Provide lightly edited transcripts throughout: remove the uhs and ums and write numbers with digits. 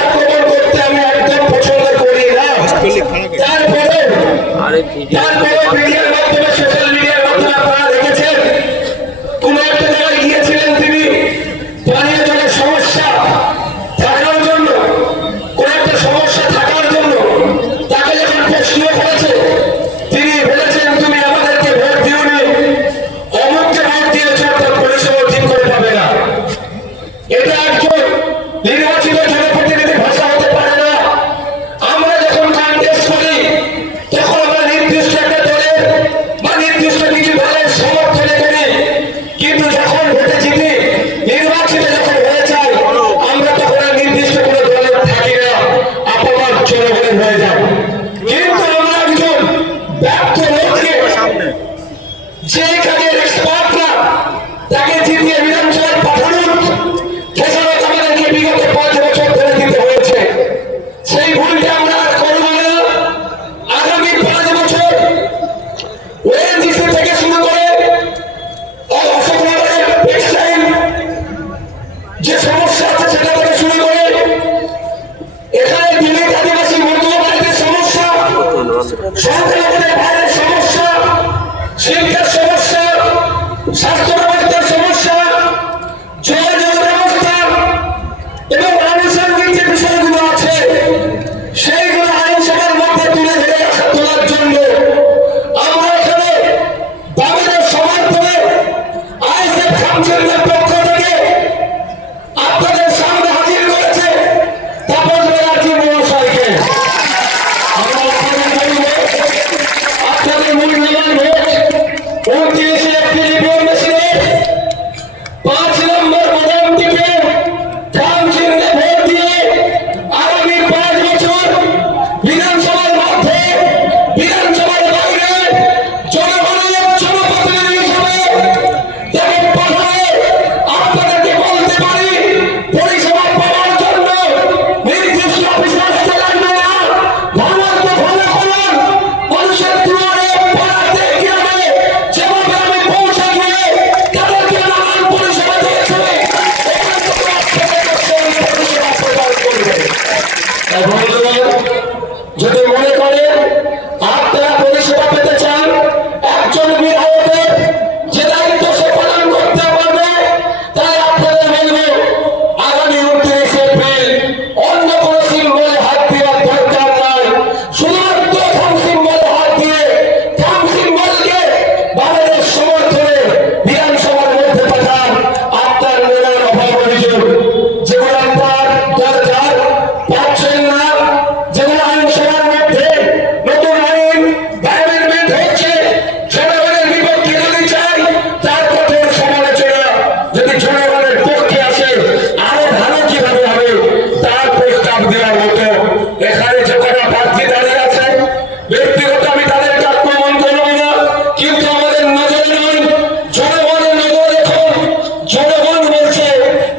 আক্রমণ করতে আমি একদম পছন্দ করি না। তারপরে মিডিয়ার মাধ্যমে, সোশ্যাল মিডিয়ার মাধ্যমে আপনারা দেখেছেন কোন একটা জায়গায় গিয়েছিলেন তিনি পানীয় জলের সমস্যা থাকার জন্য, কোন একটা সমস্যা থাকার জন্য তাকে যখন প্রশ্ন করেছে তিনি বলেছেন তুমি আমাদেরকে ভোট দিওনি, অমুককে ভোট দিয়েছ, তার পরিষেবা ঠিক করে পাবে না। এটা একজন নির্বাচিত জনপ্রতিনিধির ভাষা হতে পারে না। আমরা যখন কন্টেস্ট করি তখন আমরা নির্দিষ্ট একটা দলের বা নির্দিষ্ট কিছু দলের সমর্থনে করি, কিন্তু যখন ভোটে জিতি নির্বাচিত যখন হয়ে যায় আমরা তখন আর নির্দিষ্ট কোনো দলের থাকি না, আপামার জনগণের হয়ে যায়। কিন্তু আমরা একজন ব্যর্থ লোককে যে কাজের এক্সপার্ট না তাকে জিতিয়ে বিধানসভায় পাঠানোর খেসারত আমাদেরকে বিগত 5 বছর ধরে দিতে হয়েছে। সেই ভুলটা আমরা আর করবো না। আগামী 5 বছর ওএনজিসি থেকে শুরু করে অশোকনগরের টেক্সটাইল যে সমস্যা আছে সেটা থেকে শুরু করে এখানে দলিত আদিবাসী মধ্যবাড়িদের সমস্যা, সংখ্যালঘুদের ভাইয়ের সমস্যা, শিক্ষার সমস্যা, স্বাস্থ্য ব্যবস্থার সমস্যা, যোগাযোগ ব্যবস্থা এবং আনুষঙ্গিক যে বিষয়গুলো আছে সেইগুলো আইনসভার মধ্যে তুলে ধরে তোলার জন্য আমরা এখানে বামেদের সমর্থনে আইএসএফ কাউন্সিলের পক্ষ থেকে আপনাদের সামনে হাজির করেছে তাপস ব্যানার্জি মহাশয়কে। আমরা আপনাদের মূল্যবান ভোট 29 এপ্রিল ইভিএম মেশিনে 5 নম্বর বোতামটিকে থাম চিহ্নে ভোট দিয়ে আগামী 5 বছর বিধানসভার মধ্যে, বিধানসভার বাইরে জনগণের জনপ্রতিনিধি হিসেবে তাকে পাঠালে আপনাদেরকে বলতে পারি পরিষেবা পাওয়ার জন্য নির্দিষ্ট অফিসে আসতে লাগবে না। ধর্মান্ত ফলো করুন, মানুষের দুয়ারে পাড়াতে গ্রামে যেভাবে আমি পৌঁছে গিয়ে তাদেরকে নানান পরিষেবা দিয়েছি এখান থেকে আপনাদের সেই পরিষেবা প্রদান করবে। যদি মনে করেন আপনারা পরিষেবা পেতে চান, একজন বিধায়কের যে দায়িত্ব সে পালন করতে পারবে, তাই আপনাদের বলবো আগামী 29 এপ্রিল অন্য কোনো সিম্বলে হাত দেওয়ার দরকার নাই। শুধুমাত্র থাম সিম্বলে হাত দিয়ে থাম সিম্বলকে বামেদের সমর্থনে বিধানসভার মধ্যে পাঠান। আপনার মনের অভাব অভিযোগ যেগুলো আপনার দরকার পাচ্ছেন না, যেগুলো আইনসভার মধ্যে নতুন আইন অ্যামেন্ডমেন্ট হচ্ছে জনগণের বিপক্ষে যদি চাই তার কঠোর সমালোচনা, যদি জনগণের পক্ষে আসে আরো ভালো কিভাবে হবে তার প্রস্তাব দেওয়ার মতো এখানে যে কটা প্রার্থী দাঁড়িয়ে আছে ব্যক্তিগত আমি তাদেরকে আক্রমণ করবো না, কিন্তু আমাদের নজরে নয়, জনগণের নজর এখন। জনগণ বলছে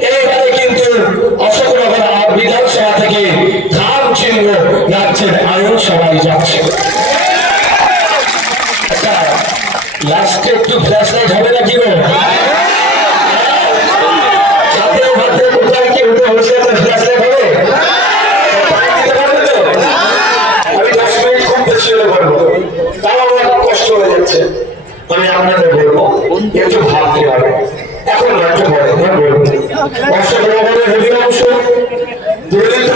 এইবারে কিন্তু অশোকনগর বিধানসভা থেকে থাম চিহ্ন রাজ্যের আইনসভায় যাচ্ছে। আচ্ছা, লাস্টে একটু ফ্ল্যাশ লাইট হবে না কি বল? ছাত্রের মধ্যে কোথায় কি উঠে বসে একটা ফ্ল্যাশ লাইট হবে? টাইম দিতে পারবে তো? আমি 10 মিনিট খুব বেশি হলে বলবো, তাও আমার কষ্ট হয়ে যাচ্ছে। আমি আপনাদের বলবো একটু ভাবতে হবে, এখন না একটু পরে বলবো। অশোকনগরের অধিকাংশ দলিত